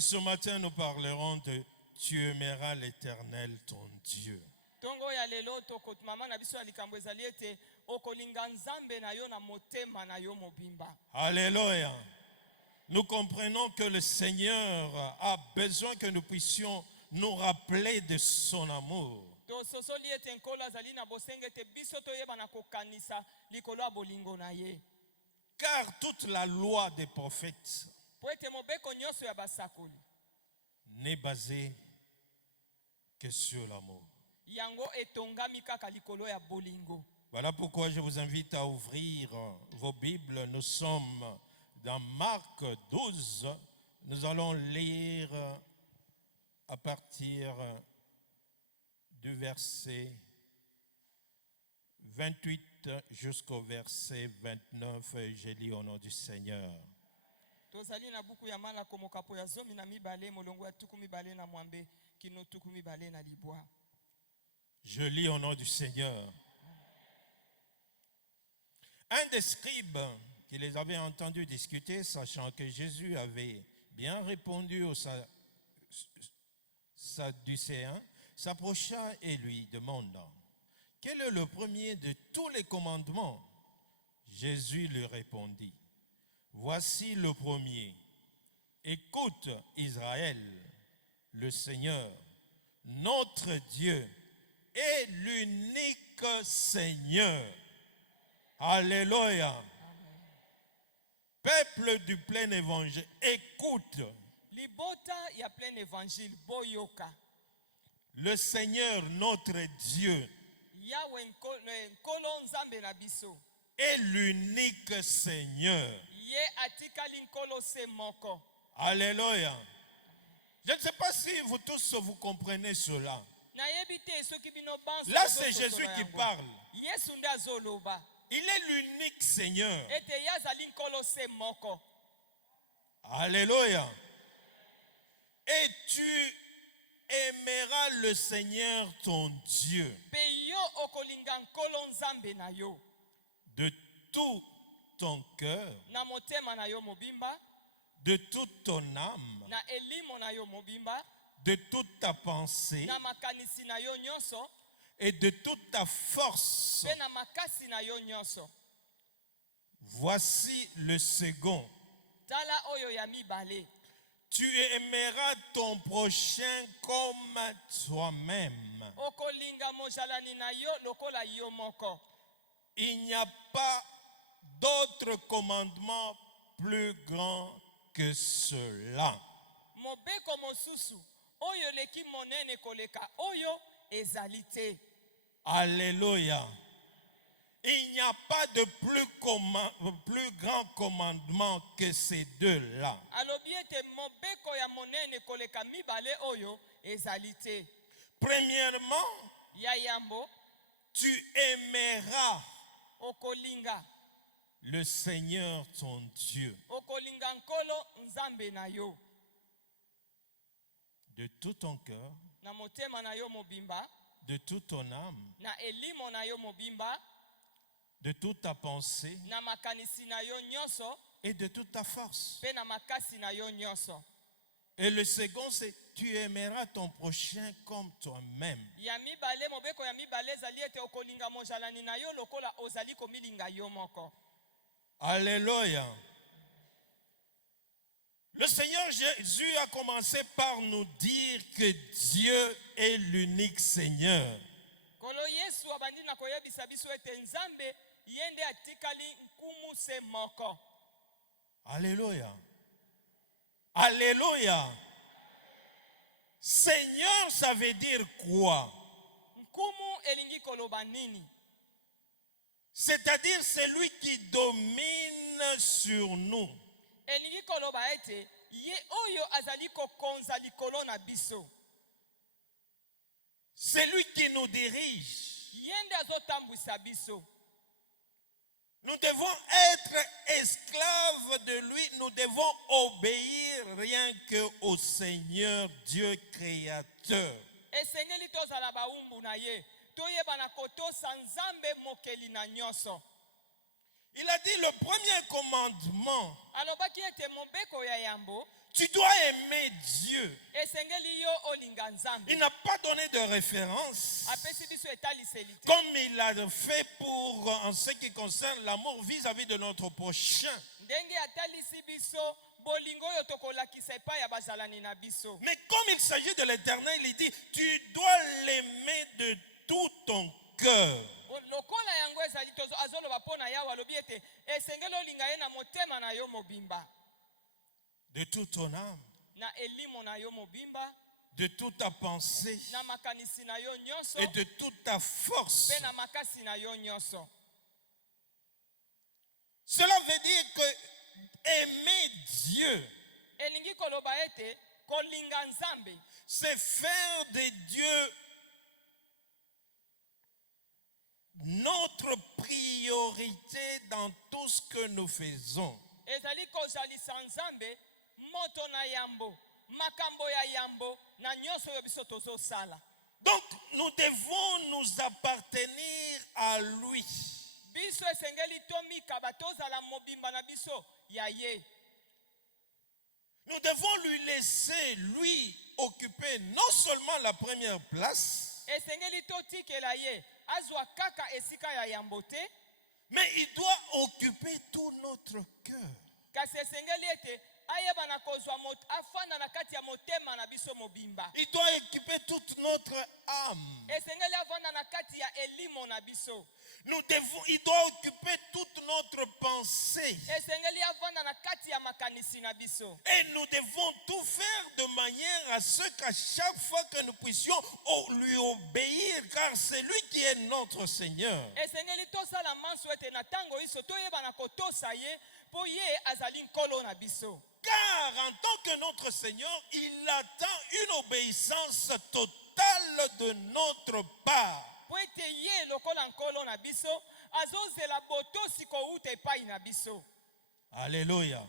Et ce matin, nous parlerons de tu aimeras l'Éternel, ton Dieu. Tongo ya lelo mama na biso ya likambo ezali ete okolinga nzambe na yo na motema na yo mobimba. Alléluia. Nous comprenons que le Seigneur a besoin que nous puissions nous rappeler de son amour. To sosoli ete nkolo azali na bosenga ete biso toyeba na kokanisa likolo ya bolingo na ye. Car toute la loi des prophètes Po ete mobeko nyonso ya basakoli n'est basée que sur l'amour. yango etongami kaka likolo ya bolingo. Voilà pourquoi je vous invite à ouvrir vos Bibles. Nous sommes dans Marc 12. Nous allons lire à partir du verset 28 jusqu'au verset 29. Et je lis au nom du Seigneur. Tozali na buku ya Malako mokapo ya 12 molongo ya 12 na mwambe kino 12 na libwa. Je lis au nom du Seigneur. Un des scribes qui les avait entendus discuter, sachant que Jésus avait bien répondu aux Sadducéens, s'approcha et lui demanda: quel est le premier de tous les commandements? Jésus lui répondit: voici le premier. Écoute, Israël, le Seigneur, notre Dieu, est l'unique Seigneur. Alléluia. Peuple du plein évangile, écoute. Libota ya plein évangile boyoka. Le Seigneur, notre Dieu, Yahweh nkolo nzambe na biso est l'unique Seigneur. ye atikali nkolo se moko. Alléluia. Je ne sais pas si vous tous vous comprenez cela. Là, c'est Jésus qui parle. Il est l'unique Seigneur. Alléluia. Et tu aimeras le Seigneur ton Dieu de tout ton cœur, de toute ton âme, de toute ta pensée et de toute ta force. Voici le second. Tu aimeras ton prochain comme toi-même. Il n'y a pas d'autre commandement plus grand que cela. Alléluia. Il n'y a pas de plus grand commandement que ces deux-là. Premièrement, tu aimeras le Seigneur ton Dieu de tout ton cœur, de toute ton âme, de toute ta pensée et de toute ta force. Et le second, c'est tu aimeras ton prochain comme toi-même. Alléluia. Le Seigneur Jésus a commencé par nous dire que Dieu est l'unique Seigneur. Alléluia. Alléluia. Seigneur, ça veut dire quoi? C'est-à-dire celui qui domine sur nous. Celui qui nous dirige. Nous devons être esclaves de lui. Nous devons obéir rien qu'au Seigneur Dieu créateur. Il a dit le premier commandement. Tu dois aimer Dieu. esengeli yo olinga nzambe Il n'a pas donné de référence apesi biso etaliseli te comme il a fait pour en ce qui concerne l'amour vis-à-vis de notre prochain. ndenge atalisi biso bolingo oyo tokolakisa epai ya bazalani na biso. Mais comme il s'agit de l'Éternel, il dit, tu dois l'aimer de tout ton cœur. lokola yango ezali azoloba mpo na yawe alobi ete esengeli olinga ye na motema na yo mobimba, De toute ton âme, na elimo na yo mobimba, de toute ta pensée na makanisi na yo nyonso, et de toute ta force. mpe na makasi na yo nyonso. Cela veut dire que aimer Dieu, elingi koloba ete kolinga nzambe c'est faire de Dieu notre priorité dans tout ce que nous faisons. ezali kozalisa nzambe moto na yambo, makambo ya yambo na nyonso oyo biso tozosala. Donc nous devons nous appartenir à lui. Biso esengeli tomikaba tozala mobimba na biso ya ye. Nous devons lui laisser, lui, occuper non seulement la première place, esengeli totikela ye azwa kaka esika ya yambo te, mais il doit occuper tout notre cœur. kasi esengeli ete ayeba na kozwa afanda na kati ya motema na biso mobimba. Il doit occuper toute notre âme. esengeli afanda na kati ya elimo na biso. Il doit occuper toute notre pensée. esengeli afanda na kati ya makanisi na biso. Et nous devons tout faire de manière à ce qu'à chaque fois que nous puissions lui obéir, car c'est lui qui est notre Seigneur. esengeli tosala manso ete na tango iso toyeba na kotosa ye po ye azali nkolo na biso. Car en tant que notre Seigneur, il attend une obéissance totale de notre part. po ete ye lokola nkolo na biso azozela botosi kouta epai na biso. Alléluia.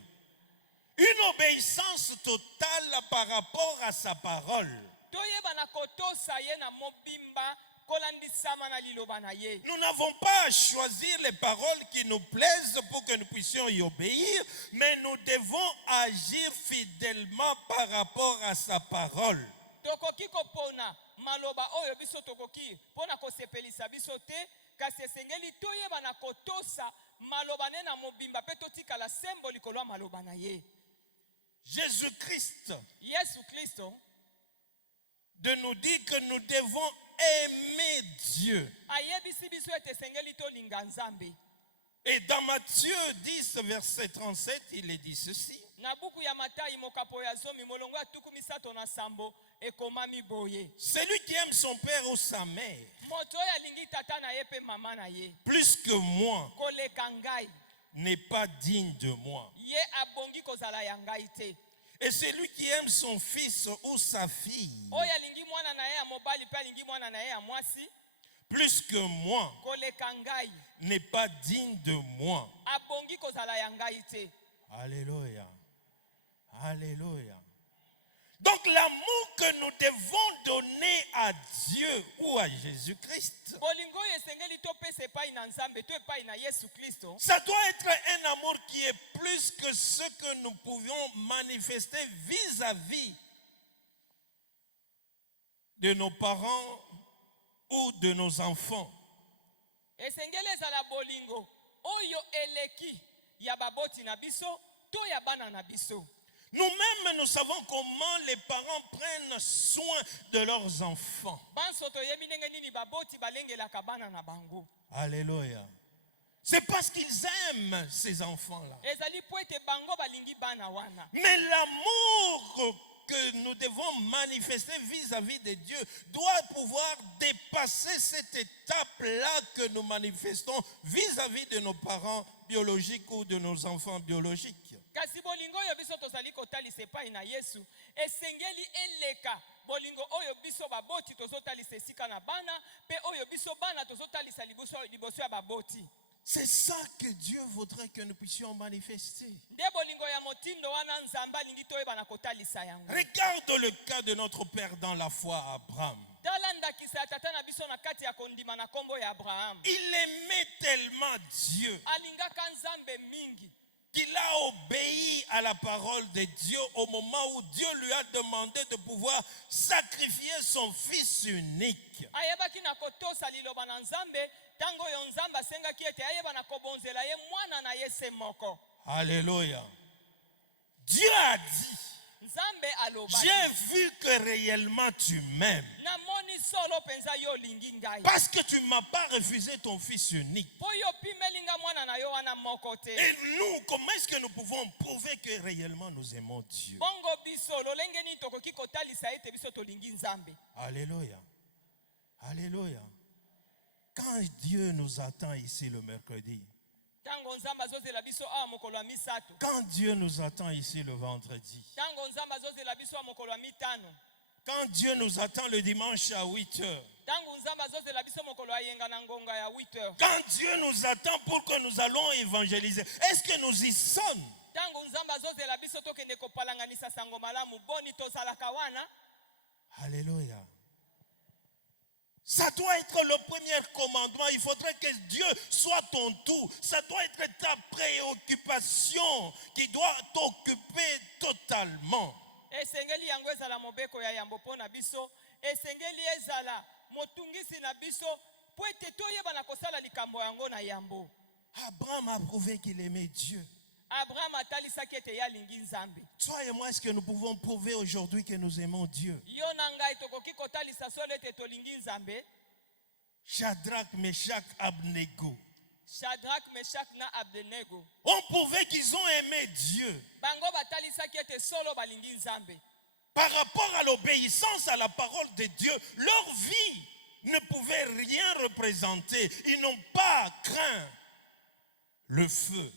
Une obéissance totale par rapport à sa parole. toyeba na kotosa ye na mobimba kolandisama na liloba na ye. Nous n'avons pas à choisir les paroles qui nous plaisent pour que nous puissions y obéir, mais nous devons agir fidèlement par rapport à sa parole. tokoki kopona maloba oyo biso tokoki pona kosepelisa biso te, kasi esengeli toyeba na kotosa maloba ne na mobimba pe totikala sembo likolo ya maloba na ye. Jésus-Christ Yesu Kristo de nous dire que nous devons aimer Dieu. ayebisi biso ete esengeli tolinga nzambe. Et dans Matthieu 10, verset 37, il est dit ceci. Na buku ya Matayi mokapo ya zomi molongo ya tuku misato na sambo ekomami boye. Celui qui aime son père ou sa mère moto oyo alingi tata na ye pe mama na ye plus que moi koleka ngai, n'est pas digne de moi. ye abongi kozala ya ngai te. Et celui qui aime son fils ou sa fille oyo alingi mwana na ye ya mobali pe alingi mwana na ye ya mwasi plus que moi koleka ngai, n'est pas digne de moi. abongi kozala ya ngai te. Alléluia. Alléluia. Donc l'amour que nous devons donner à Dieu ou à Jésus-Christ, bolingo oyo esengeli topesa epai na nzambe to epai na Yesu Kristo ça doit être un amour qui est plus que ce que nous pouvions manifester vis-à-vis de nos parents ou de nos enfants. esengeli ezala bolingo oyo eleki ya baboti na biso to ya bana na biso. Nous-mêmes, nous savons comment les parents prennent soin de leurs enfants. banso toyebi ndenge nini baboti balengelaka bana na bango. Alléluia. C'est parce qu'ils aiment ces enfants-là. ezali po ete bango balingi bana wana. Mais l'amour que nous devons manifester vis-à-vis de Dieu doit pouvoir dépasser cette étape-là que nous manifestons vis-à-vis de nos parents biologiques ou de nos enfants biologiques. kasi bolingo oyo biso tozali kotalisa epai na Yesu esengeli eleka bolingo oyo biso baboti tozotalisa esika na bana pe oyo biso bana tozotalisa liboso ya baboti. C'est ça que Dieu voudrait que nous puissions manifester. nde bolingo ya motindo wana nzambe alingi toyeba na kotalisa yango. Regarde le cas de notre père dans la foi, Abraham. tala ndakisa ya tata na biso na kati ya kondima na kombo ya Abraham. Il aimait tellement Dieu alingaka nzambe mingi qu'il a obéi à la parole de Dieu au moment où Dieu lui a demandé de pouvoir sacrifier son fils unique. ayebaki na kotosa liloba na nzambe ntango oyo nzambe asengaki ete ayeba na kobonzela ye mwana na ye se moko. Alléluia. Dieu a dit, Nzambe alobaki, j'ai vu que réellement tu m'aimes. namoni solo penza yo olingi ngai Parce que tu ne m'as pas refusé ton fils unique. mpo yo opimelinga mwana na yo wana moko te. Et nous, comment est-ce que nous pouvons prouver que réellement nous aimons Dieu? bongo biso lolenge nini tokoki kotalisa ete biso tolingi nzambe? Alléluia. Alléluia. Quand Dieu nous attend ici le mercredi, ntango nzambe azozela biso awa mokolo ya misato, quand Dieu nous attend ici le vendredi, ntango nzambe azozela biso awa mokolo ya mitano, quand Dieu nous attend le dimanche à 8 heures, ntango nzambe azozela biso mokolo ya yenga na ngonga ya 8h, quand Dieu nous attend pour que nous allons évangéliser, est-ce que nous y sommes? ntango nzambe azozela biso tokende kopalanganisa sango malamu, boni tozalaka wana? Alléluia. Ça doit être le premier commandement. Il faudrait que Dieu soit ton tout. Ça doit être ta préoccupation qui doit t'occuper totalement. Esengeli yango ezala mobeko ya yambo pona biso, esengeli ezala motungisi na biso po ete toyeba na kosala likambo yango na yambo. Abraham a prouvé qu'il aimait Dieu. Abraham atalisaki ete ye alingi nzambe. Toi et moi, est-ce que nous pouvons prouver aujourd'hui que nous aimons Dieu? Yo na ngai tokoki kotalisa solo ete tolingi nzambe? Shadrach, Meshach, Abednego Shadrach, Meshach na Abednego ont prouvé qu'ils ont aimé Dieu. bango batalisaki ete solo balingi nzambe. Par rapport à l'obéissance à la parole de Dieu, leur vie ne pouvait rien représenter. Ils n'ont pas craint le feu.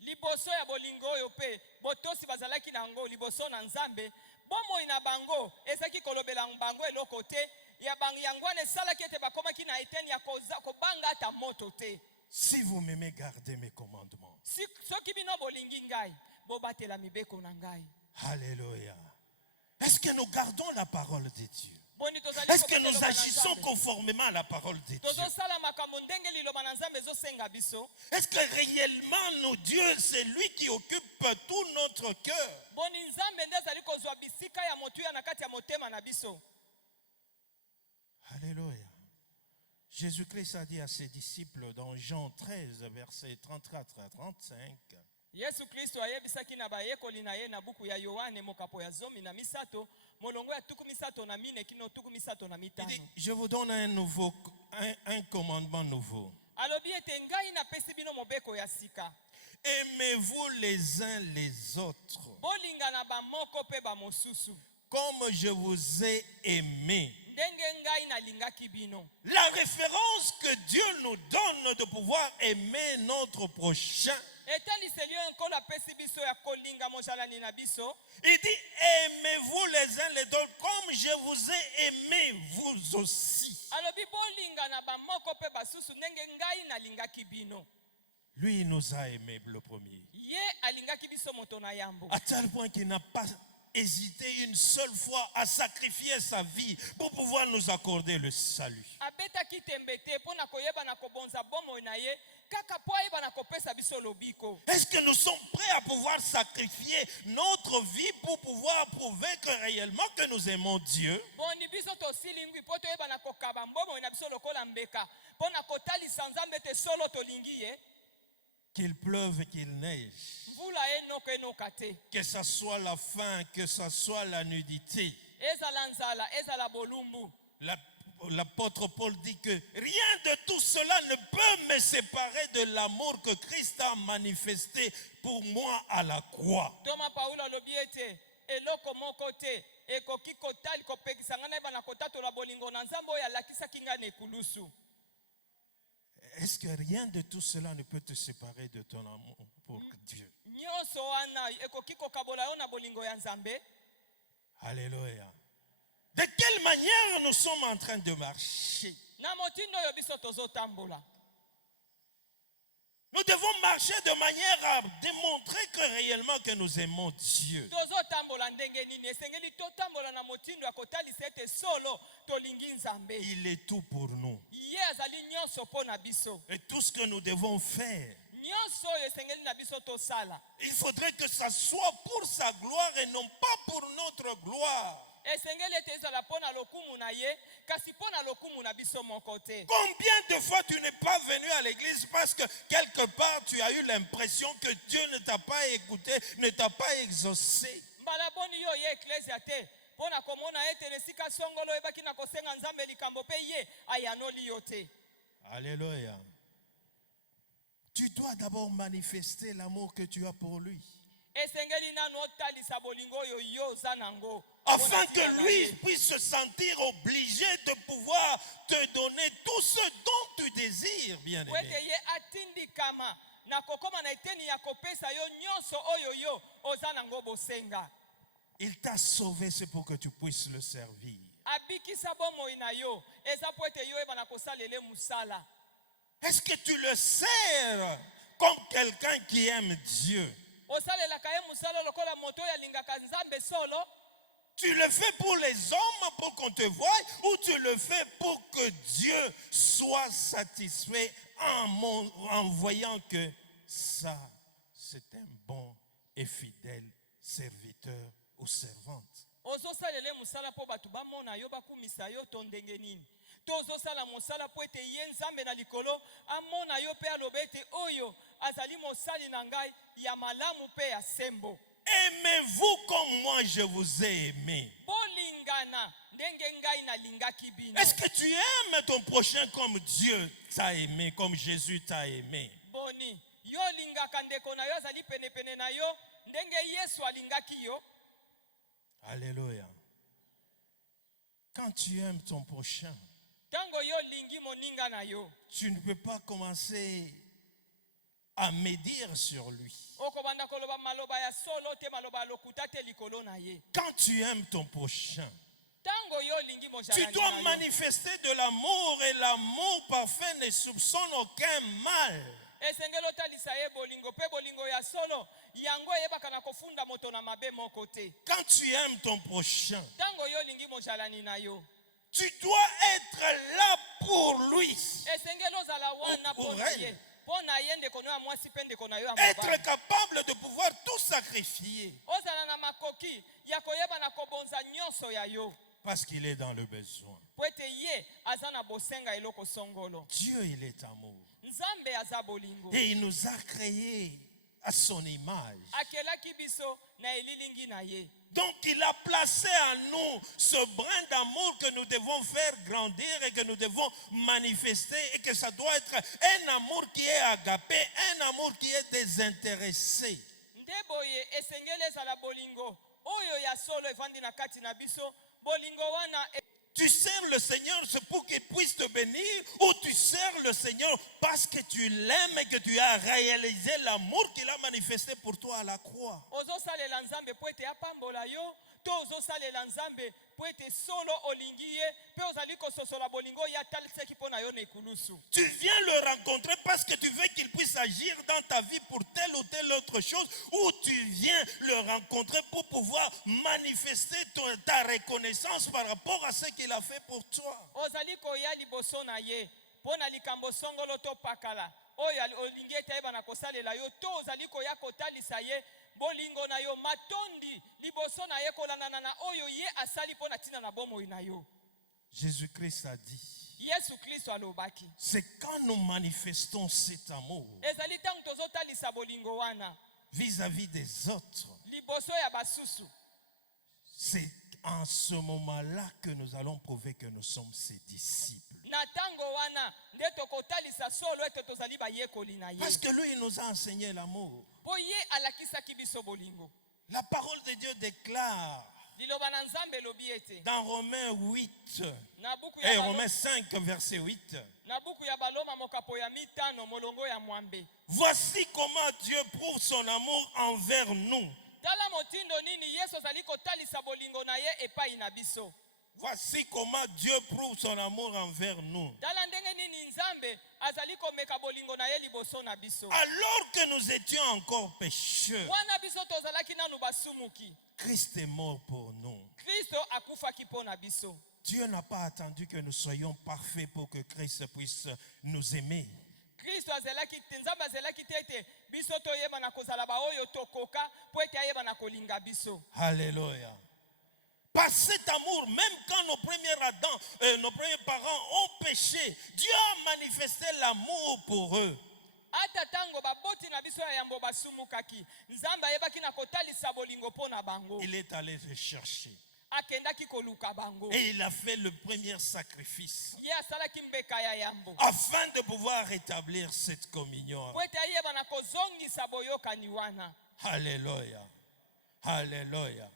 Liboso ya bolingo oyo pe botosi bazalaki na ngo liboso na nzambe, bomoi na bango ezaki kolobela bango eloko te, ya yangwana esalaki ete bakomaki na eteni ya kobanga ata moto te. Si vous m'aimez, gardez mes commandements. Soki bino bolingi ngai, bobatela mibeko na ngai. Alléluia. Est-ce que nous gardons la parole de Dieu? Boni tozali Est-ce que nous kopesa agissons banzambe. conformément à la parole de Dieu? Tozosala makambo ndenge liloba na nzambe ezosenga biso. Est-ce que réellement nos dieux, c'est lui qui occupe tout notre cœur? Boni nzambe nde azali kozwa bisika ya motuya na kati ya motema na biso. Alléluia. Jésus-Christ a dit à ses disciples dans Jean 13, versets 34 à 35, Yesu Kristo ayebisaki na bayekoli na ye na buku ya Yohane mokapo ya zomi na misato, molongo ya tuku misato na mine kino tuku misato na il mitano. dit, je vous donne un commandement nouveau. Alobi ete ngai napesi bino mobeko ya sika. Aimez-vous les uns les autres, Bolingana bamoko pe bamosusu. comme je vous ai aimé. Ndenge ngai nalingaki bino. La référence que Dieu nous donne de pouvoir aimer notre prochain, Etaliseli oyo nkolo apesi biso ya kolinga mosalani na biso. il dit aimez-vous les uns les autres comme je vous ai aimé vous aussi. Alobi bolingana bamoko pe basusu ndenge ngai nalingaki bino. Lui, il nous a aimés le premier. Ye alingaki biso moto na yambo. À tel point qu'il n'a pas hésité une seule fois à sacrifier sa vie pour pouvoir nous accorder le salut. Abetaki tembe te pona koyeba na kobonza bomoi na ye kaka po ayeba na kopesa biso lobiko. Est-ce que nous sommes prêts à pouvoir sacrifier notre vie pour pouvoir prouver que réellement que nous aimons Dieu? Boni biso tosilingwi po toyeba na kokaba mbomoi na biso lokola mbeka pona kotalisa nzambe te solo tolingi ye? Qu'il pleuve, qu'il neige, Mvula enoko enoka te. que ce soit la faim, que ce soit la nudité. Ezala nzala, ezala bolumbu. L'apôtre Paul dit que rien de tout cela ne peut me séparer de l'amour que Christ a manifesté pour moi à la croix. Toma Paulo alobi ete eloko moko te ekoki kotali kopekisa nga na yeba na kotatola bolingo na nzambe oyo alakisaki nga na ekulusu. Est-ce que rien de tout cela ne peut te séparer de ton amour pour Dieu? Nyonso wana ekoki kokabola yo na bolingo ya nzambe? Alléluia. De quelle manière nous sommes en train de marcher? Na motindo oyo biso tozotambola. Nous devons marcher de manière à démontrer que réellement que nous aimons Dieu. Tozotambola ndenge nini? Esengeli totambola na motindo ya kotalisa ete solo tolingi nzambe. Il est tout pour nous. Ye azali nyonso po na biso. Et tout ce que nous devons faire, nyonso oyo esengeli na biso tosala il faudrait que ça soit pour sa gloire et non pas pour notre gloire. esengeli ete ezala mpo na lokumu na ye kasi mpo na lokumu na biso moko te. Combien de fois tu n'es pas venu à l'église parce que quelque part tu as eu l'impression que Dieu ne t'a pas écouté, ne t'a pas exaucé. mbala boni yo ye eklesia te mpo na komona ete na esika songolo oyebaki na kosenga nzambe likambo mpe ye ayanoli yo te. Alléluia. Tu dois d'abord manifester l'amour que tu as pour lui, esengeli nanu otalisa bolingo oyo yo oza nango afin que lui puisse se sentir obligé de pouvoir te donner tout ce dont tu désires, po ete bien-aimé. ye atindikama na kokoma na eteni ya kopesa yo nyonso oyo yo oza nango bosenga. Il t'a sauvé, c'est pour que tu puisses le servir. abikisa bomoi na yo eza po ete yo oyeba na kosalela musala. Est-ce que tu le sers comme quelqu'un qui aime Dieu? osalelaka ye musala lokola moto oyo alingaka nzambe solo? Tu le fais pour les hommes, pour qu'on te voie, ou tu le fais pour que Dieu soit satisfait en voyant que ça, c'est un bon et fidèle serviteur ou servante? ozosalela musala po bato bamona yo bakumisa yo to ndenge nini? to ozosala musala po ete ye nzambe na likolo amona yo mpe aloba ete oyo azali mosali na ngai ya malamu mpe ya sembo? Aimez-vous comme moi je vous ai aimé. bolingana ndenge ngai nalingaki bino. Est-ce que tu aimes ton prochain comme Dieu t'a aimé, comme Jésus t'a aimé? boni yo olingaka ndeko na yo azali penepene na yo ndenge yesu alingaki yo? Alléluia. Quand tu aimes ton prochain, ntango yo olingi moninga na yo tu ne peux pas commencer à médire sur lui. okobanda koloba maloba ya solo te maloba ya lokuta te likolo na ye. Quand tu aimes ton prochain, ntango yo olingi tu mojalani dois na yo manifester de l'amour, et l'amour parfait ne soupçonne aucun mal. esengeli otalisa ye bolingo mpe bolingo ya solo yango eyebaka na kofunda moto na mabe moko te. Quand tu aimes ton prochain, ntango yo olingi mojalani na yo tu dois être là pour lui. esengeli ozala wana mpo na ye mpo na ye ndeko na yo ya mwasi mpe ndeko na yo ya Être mobali. capable de pouvoir tout sacrifier ozala na makoki ya koyeba na kobonza nyonso ya yo parce qu'il est dans le besoin. po ete ye aza na bosenga eloko songolo. Dieu, il est amour. nzambe aza bolingo Et il nous a créés à son image. akelaki biso na elilingi na ye. Donc il a placé en nous ce brin d'amour que nous devons faire grandir et que nous devons manifester, et que ça doit être un amour qui est agapé, un amour qui est désintéressé. nde boye esengeli ezala bolingo oyo ya solo evandi na kati na biso. bolingo wana Tu sers le Seigneur, c'est pour qu'il puisse te bénir, ou tu sers le Seigneur parce que tu l'aimes et que tu as réalisé l'amour qu'il a manifesté pour toi à la croix. ozosalela nzambe po ete apambola yo to ozosalela nzambe po ete solo olingi ye mpe ozali kososola bolingo oyo atalisaki mpo na yo na ekulusu. Tu viens le rencontrer parce que tu veux qu'il puisse agir dans ta vie pour telle ou telle autre chose, ou tu viens le rencontrer pour pouvoir manifester ta reconnaissance par rapport à ce qu'il a fait pour toi. ozali koya liboso na ye mpo na likambo songolo to pakala oyo olingi ete ayeba na kosalela yo to ozali koya kotalisa ye bolingo na yo matondi liboso na ye kolandana na oyo ye asali mpo na ntina na bomoi na yo. Jésus-Christ a dit, yesu kristo alobaki c'est quand nous manifestons cet amour ezali ntango tozotalisa bolingo wana vis-à-vis des autres, liboso ya basusu, c'est en ce moment-là que nous allons prouver que nous sommes ses disciples. na ntango wana nde tokotalisa solo ete tozali bayekoli na ye. Parce que lui, il nous a enseigné l'amour. po ye alakisaki biso bolingo. La parole de Dieu déclare liloba na nzambe elobi ete dans Romains 8 na buku et ya Romains 5, verset 8, na buku ya baloma mokapo ya mitano molongo ya mwambe. voici comment Dieu prouve son amour envers nous. tala motindo nini yesu azali kotalisa bolingo na ye epai na biso. Voici comment Dieu prouve son amour envers nous. tala ndenge nini nzambe azali komeka bolingo na ye liboso na biso. Alors que nous étions encore pécheurs, wana biso tozalaki nanu basumuki Christ est mort pour nous. kristo akufaki mpo na biso. Dieu n'a pas attendu que nous soyons parfaits pour que Christ puisse nous aimer. Kristo azelaki te, nzambe azelaki te ete biso toyeba na kozala baoyo tokoka po ete ayeba na kolinga biso. Alléluia. Par cet amour, même quand nos premiers parents ont péché, Dieu a manifesté l'amour pour eux. Ata tango baboti na biso ya yambo basumukaki, nzambe ayebaki na kotalisa bolingo po na bango. Il est allé les chercher. Akendaki koluka bango. Et il a fait le premier sacrifice. Ye asalaki mbeka ya yambo. Afin de pouvoir rétablir cette communion. Po ete ayeba na kozongisa boyokani wana. Alléluia. Alléluia.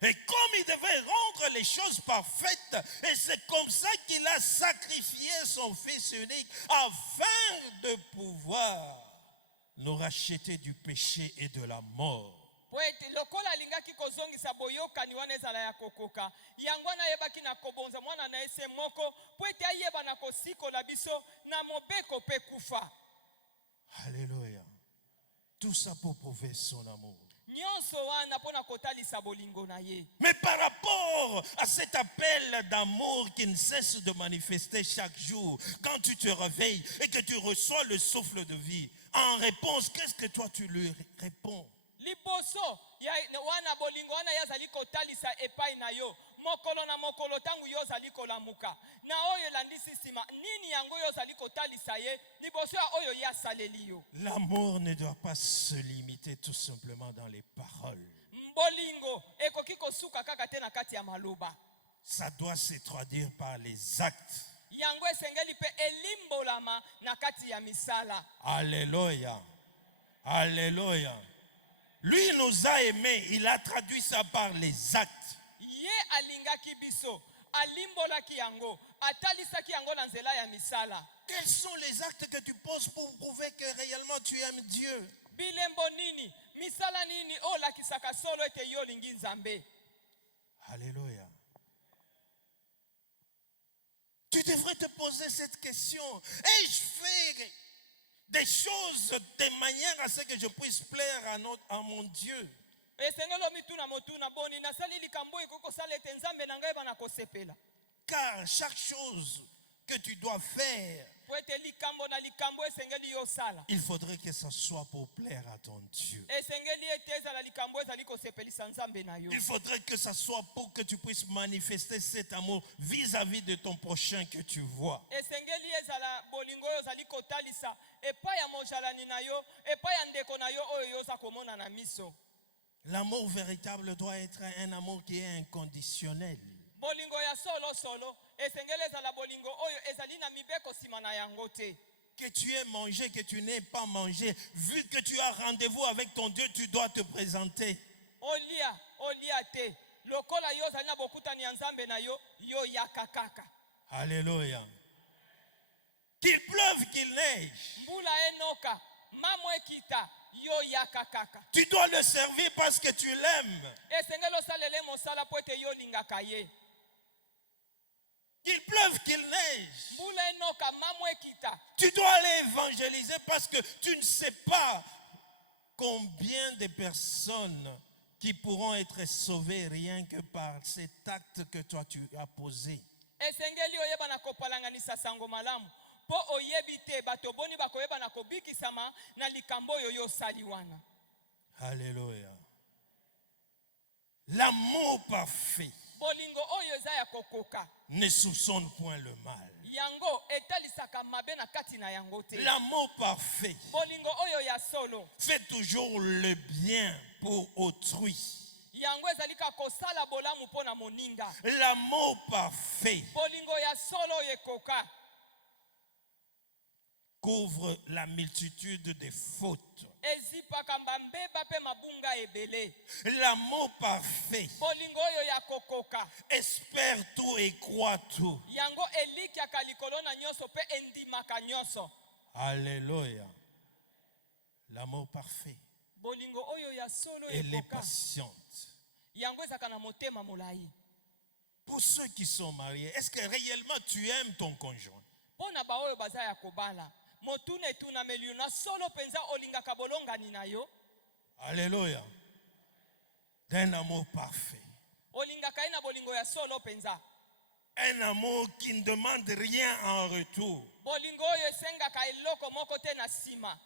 Et comme il devait rendre les choses parfaites, et c'est comme ça qu'il a sacrifié son Fils unique, afin de pouvoir nous racheter du péché et de la mort. Po ete lokola alingaki kozongisa boyokani wana ezala ya kokoka, yango anayebaki na kobonza mwana na ese moko, po ete ayeba na kosikola biso na mobeko pe kufa. Alléluia. Tout ça pour prouver son amour. Mais par rapport à cet appel d'amour qui ne cesse de manifester chaque jour, quand tu te réveilles et que tu reçois le souffle de vie, en réponse, qu'est-ce que toi tu lui réponds? Liboso ya wana bolingo wana yazali kotalisa epai na yo mokolo na mokolo tangu yo zali kolamuka na oyo landisi sima nini yango yo zali kotalisa ye liboso ya oyo ya saleli yo. L'amour ne doit pas se limiter tout simplement dans les paroles. Bolingo ekoki kosuka kaka te na kati ya maloba. Ça doit se traduire par les actes. Yango esengeli pe elimbolama na kati ya misala. Alléluia. Alléluia. Lui nous a aimés, il a traduit ça par les actes. Ye alingaki biso, alimbolaki yango, atalisaki yango na nzela ya misala. Quels sont les actes que tu poses pour prouver que réellement tu aimes Dieu? Bilembo nini, misala nini olakisaka solo ete yo lingi nzambe. Alléluia. Tu devrais te poser cette question. Ai-je fait des choses de manière à ce que je puisse plaire à mon Dieu? Car chaque chose que tu dois faire, il faudrait que ça soit pour plaire à ton Dieu. Il faudrait que ça soit pour que tu puisses manifester cet amour vis-à-vis de ton prochain que tu vois. L'amour véritable doit être un amour qui est inconditionnel. Que tu aies mangé, que tu n'aies pas mangé, vu que tu as rendez-vous avec ton Dieu, tu dois te présenter. Alléluia. Qu'il pleuve, qu'il neige, tu dois le servir parce que tu l'aimes. Qu'il pleuve, qu'il neige, tu dois aller évangéliser parce que tu ne sais pas combien de personnes qui pourront être sauvées rien que par cet acte que toi tu as posé. Alléluia. L'amour parfait ne soupçonne point le mal. L'amour parfait fait toujours le bien pour autrui. L'amour parfait couvre la multitude des fautes. L'amour parfait espère tout et croit tout. Alléluia. L'amour parfait. Elle est patiente. Pour ceux qui sont mariés, est-ce que réellement tu aimes ton conjoint? Alléluia. D'un amour parfait. Un amour qui ne demande rien en retour. bolingo oyo esengaka eloko moko te na nsima.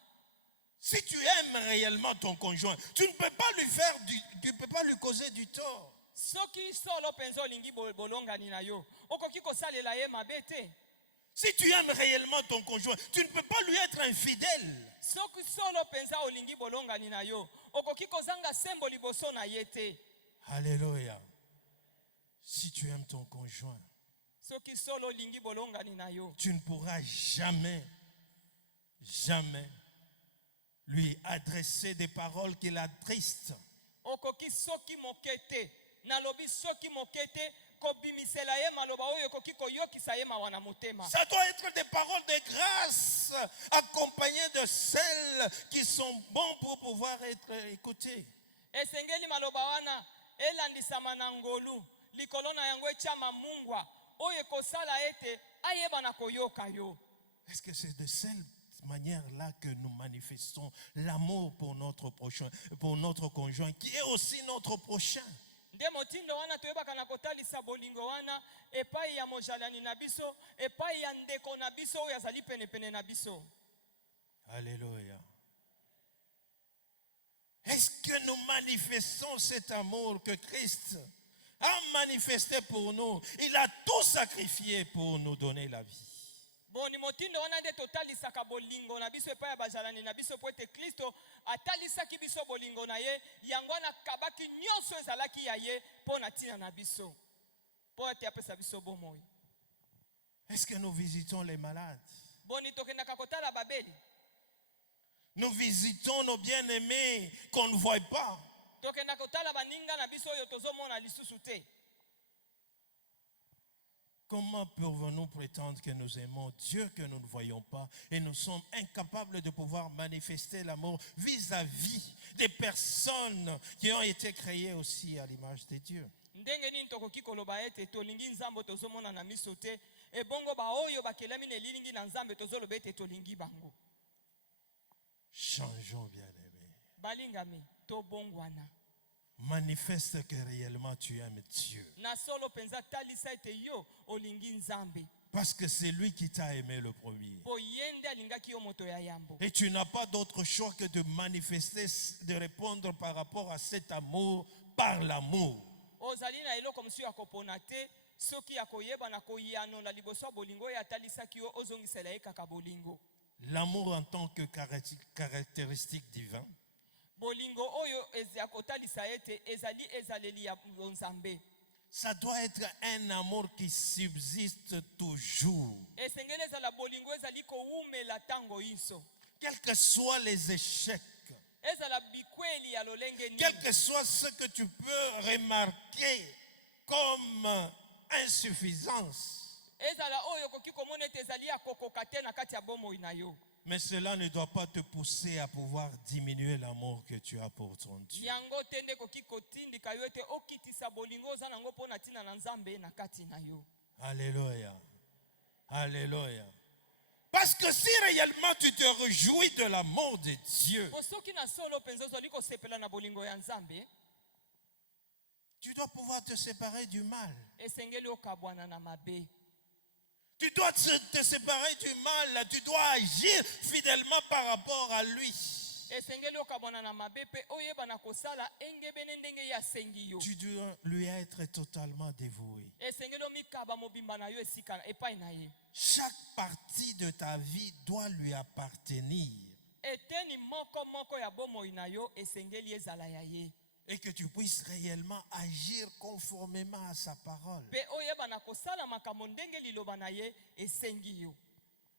Si tu aimes réellement ton conjoint, tu ne peux pas tu peux pas lui causer du tort. Soki solo mpenza olingi bolongani na yo okoki kosalela ye mabe te. Si tu aimes réellement ton conjoint, tu ne peux pas lui être infidèle. Soki solo mpenza olingi bolongani na yo okoki kozanga sembo liboso na ye te. Alléluia. Si tu aimes ton conjoint, Soki solo olingi bolongani na yo, tu ne pourras jamais lui adresser des paroles qui l'attristent. okoki soki mokete nalobi soki mokete kobimisela ye maloba oyo koki koyokisa ye mawa na motema. Ça doit être des paroles de grâce accompagnées de celles qui sont bonnes pour pouvoir être écoutées. Esengeli maloba wana elandisama na ngolu likolo na yango etiama mungwa oyo kosala ete ayeba na koyoka yo. Est-ce que c'est de cette manière-là que nous manifestons l'amour pour notre prochain, pour notre conjoint, qui est aussi notre prochain? Nde motindo wana toyebaka na kotalisa bolingo wana epai ya mojalani na biso epai ya ndeko na biso oyo azali penepene na biso. Alléluia. Est-ce que nous manifestons cet amour que Christ a manifesté pour nous? Il a tout sacrifié pour nous donner la vie. Boni motindo wana nde totalisaka bolingo na biso epai ya bajalani na biso po ete Kristo atalisaki biso bolingo na ye yango wana kabaki nyonso ezalaki ya ye mpo na ntina na biso mpo ete apesa biso bomoi. Est-ce que nous visitons les malades? Boni tokendaka kotala babeli? Nous visitons nos bien-aimés qu'on ne voit pas. Tokendaka kotala baninga na biso oyo tozomona lisusu te. Comment pouvons-nous prétendre que nous aimons Dieu que nous ne voyons pas et nous sommes incapables de pouvoir manifester l'amour vis-à-vis des personnes qui ont été créées aussi à l'image de Dieu? Ndenge nini tokoki koloba ete tolingi nzambe tozomona na miso te ebongo ba oyo bakelami na elilingi na nzambe tozoloba ete tolingi bango? Changeons, bien-aimés. Balingami tobongwana. Manifeste que réellement tu aimes Dieu. Na solo penza talisa ete yo olingi nzambe. Parce que c'est lui qui t'a aimé le premier. Po yende alingaki yo moto ya yambo. Et tu n'as pas d'autre choix que de manifester, de répondre par rapport à cet amour par l'amour. Ozali na eloko mosusu ya kopona te soki ya koyeba na koyano na liboso bolingo ya talisaki yo ozongisela ye kaka bolingo. L'amour en tant que caractéristique divine. Bolingo oyo ezakotalisa ete ezali ezaleli ya nzambe. Ça doit être un amour qui subsiste toujours. Esengeli ezala bolingo ezali koumela tango inso. Quels que soient les échecs, Ezala bikweli ya lolenge nini. quel que soit ce que tu peux remarquer comme insuffisance, Ezala oyo koki komona ete ezali ya kokoka te na kati ya bomoi na yo. mais cela ne doit pas te pousser à pouvoir diminuer l'amour que tu as pour ton Dieu. Yango tende koki kotindika yo ete okitisa bolingo oza nango mpo na ntina na nzambe na kati na yo. Alléluia. Alléluia. Parce que si réellement tu te réjouis de l'amour de Dieu, Po soki na solo penza ozali kosepela na bolingo ya nzambe, tu dois pouvoir te séparer du mal. esengeli okabwana na mabe. Tu dois te séparer du mal. Tu dois agir fidèlement par rapport à lui. Esengeli okabwana na mabe pe oyeba na kosala engebene ndenge ya sengi yo. Tu dois lui être totalement dévoué. Esengeli omikaba mobimba na yo esika epai na ye. Chaque partie de ta vie doit lui appartenir. Eteni moko ya bomoi na yo esengeli ezala ya ye. Et que tu puisses réellement agir conformément à sa parole. Pe oyeba na kosala makambo ndenge liloba na ye esengi yo.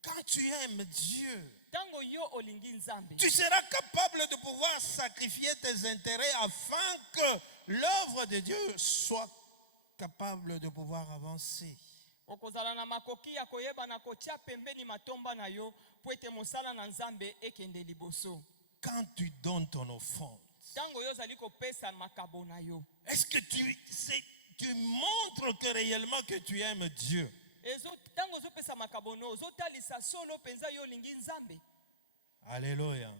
Quand tu aimes Dieu, Tango yo olingi nzambe, tu seras capable de pouvoir sacrifier tes intérêts afin que l'œuvre de Dieu soit capable de pouvoir avancer. okozala na makoki ya koyeba na kotia pembeni matomba na yo po ete mosala na nzambe ekende liboso. Quand tu donnes ton offrande, Tango yo ozali kopesa makabo na yo, est-ce que tu montres que réellement que tu aimes Dieu? tango ozopesa makabo no ozotalisa solo penza yo olingi nzambe? Alléluia.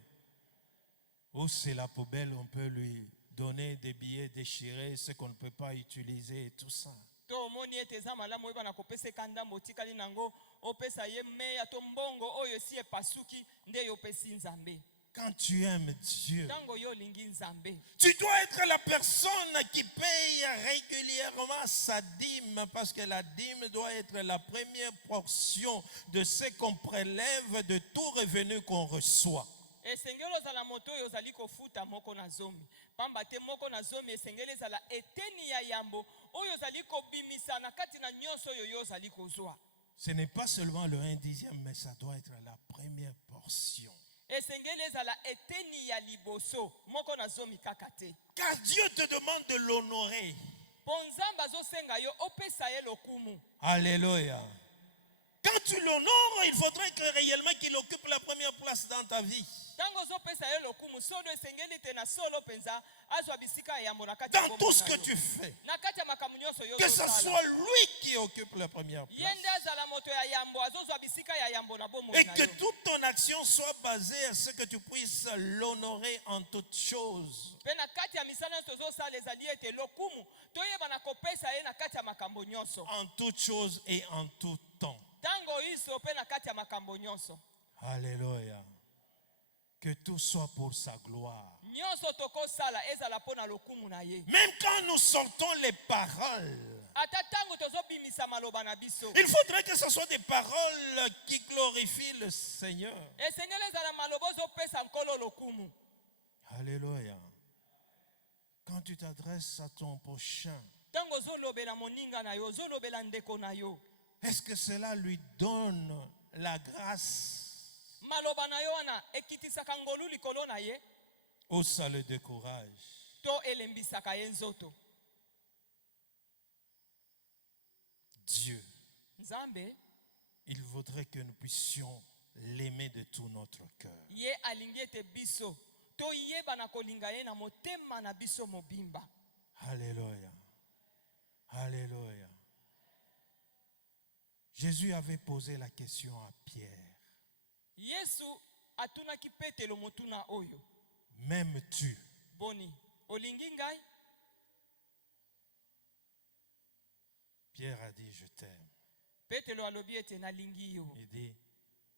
Ou c'est la poubelle, on peut lui donner des billets déchirés, ce qu'on ne peut pas utiliser et tout ça. to omoni ete eza malamu oyeba na kopesa ndambo otikali nango opesa ye meya to mbongo oyo si epasuki nde yo opesi nzambe. Quand tu aimes Dieu, Tango yo olingi nzambe, tu dois être la personne qui paye régulièrement sa dîme, parce que la dîme doit être la première portion de ce qu'on prélève de tout revenu qu'on reçoit. esengeli ozala moto oyo ozali kofuta moko na zomi, pamba te moko na zomi esengeli ezala eteni ya yambo oyo ozali kobimisa na kati na nyonso oyo yo ozali kozwa. Ce n'est pas seulement le 1/10, mais ça doit être la première portion. Esengeli ezala eteni ya liboso moko na zomi kaka te. Car Dieu te demande de l'honorer. Po nzambe azosenga yo opesa ye lokumu. Alléluia. Quand tu l'honores, il faudrait que réellement qu'il occupe la première place dans ta vie. Tango ozopesa ye lokumu solo esengeli te na solo penza azwa bisika ya yambo na kati Dans tout ce que tu fais, na kati ya makambo nyonso yo que ce soit lui qui occupe la première place. yende azala moto ya yambo azozwa bisika ya yambo na bomo Et na que yo. toute ton action soit basée à ce que tu puisses l'honorer en toutes choses. Pe na kati ya misala nyonso tozosala ezali ete lokumu toyeba na kopesa ye na kati ya makambo nyonso. En toutes choses et en tout temps. Tango iso pe na kati ya makambo nyonso. Alléluia. Que tout soit pour sa gloire. Nyonso tokosala ezala po na lokumu na ye. Même quand nous sortons les paroles, Ata tango tozobimisa maloba na biso, il faudrait que ce soit des paroles qui glorifient le Seigneur. esengeli ezala maloba ozopesa nkolo lokumu. Alléluia. Quand tu t'adresses à ton prochain, Tango ozolobela moninga na yo, ozolobela ndeko na yo, est-ce que cela lui donne la grâce maloba na yo wana ekitisaka ngolu likolo na ye ou ça le décourage? to elembisaka ye nzoto? Dieu, Nzambe il voudrait que nous puissions l'aimer de tout notre cœur. ye alingi ete biso toyeba na kolinga ye na motema na biso mobimba. Alléluia. Alléluia. Jésus avait posé la question à Pierre. Yesu atunaki Petelo motuna oyo, M'aimes-tu? boni olingi ngai? Pierre a dit, je t'aime. Petelo alobi ete nalingi yo. Il dit,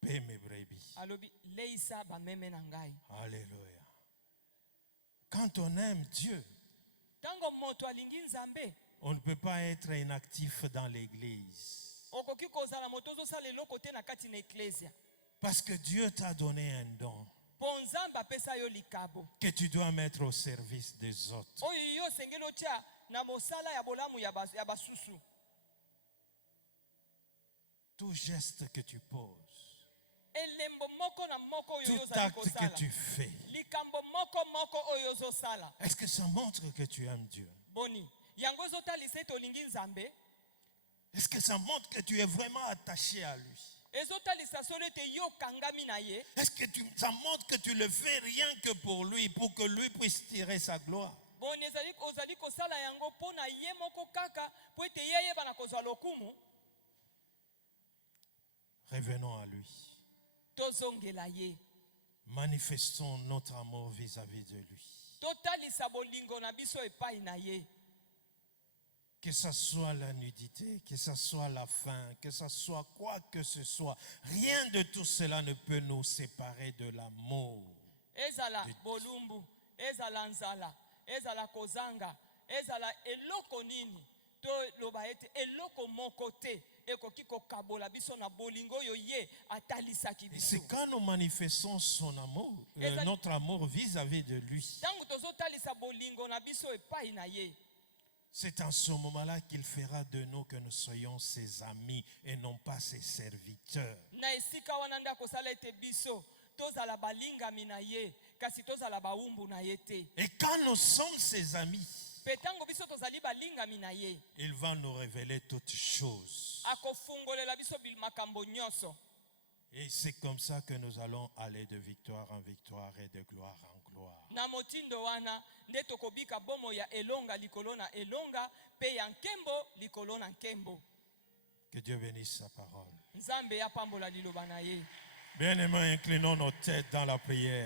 paie mes brebis. Alobi leisa bameme na ngai. Alléluia. Quand on aime Dieu, Tango moto alingi nzambe, on ne peut pas être inactif dans l'église. okoki kozala moto ozosala eloko te na kati na eklesia. Parce que Dieu t'a donné un don Po nzambe apesa yo likabo que tu dois mettre au service des autres. oyo yo osengeli otia na mosala ya bolamu ya basusu. Tout geste que tu poses, Elembo moko na moko oyo yo tout ozali acte que kosala, tu fais, likambo moko moko oyo ozosala, est-ce que ça montre que tu aimes Dieu? boni yango ezotalisa ete olingi nzambe? Est-ce que ça montre que tu es vraiment attaché à lui? Ezotalisa solo ete yo kangami na ye? Est-ce que ça montre que tu le fais rien que pour lui, pour que lui puisse tirer sa gloire? Boni ozali kosala yango mpo na ye moko kaka po ete ye yeba na kozwa lokumu? Revenons à lui. Tozongela ye. Manifestons notre amour vis-à-vis de lui. Totalisa bolingo na biso epai na ye. Que ce soit la nudité, que ce soit la faim, que ce soit quoi que ce soit, rien de tout cela ne peut nous séparer de l'amour. Ezala bolumbu, ezala nzala, ezala kozanga, ezala eloko nini, to loba ete eloko moko te ekoki kokabola biso na bolingo oyo ye atalisaki Et biso. c'est quand nous manifestons son amour, notre amour vis-à-vis de lui. Tango tozotalisa bolingo na biso epai na ye, C'est en ce moment-là qu'il fera de nous que nous soyons ses amis et non pas ses serviteurs. na esika wana nda kosala ete biso tozala balingami na ye kasi tozala baumbu na ye te. Et quand nous sommes ses amis, Pe tango biso tozali balingami na ye, il va nous révéler toutes choses. akofungolela biso makambo nyonso. Et c'est comme ça que nous allons aller de victoire en victoire et de gloire en gloire. Na motindo wana nde tokobika bomo ya elonga likolo na elonga pe ya nkembo likolo na nkembo. Que Dieu bénisse sa parole. Nzambe apambola liloba na ye. Bien-aimés, inclinons nos têtes dans la prière.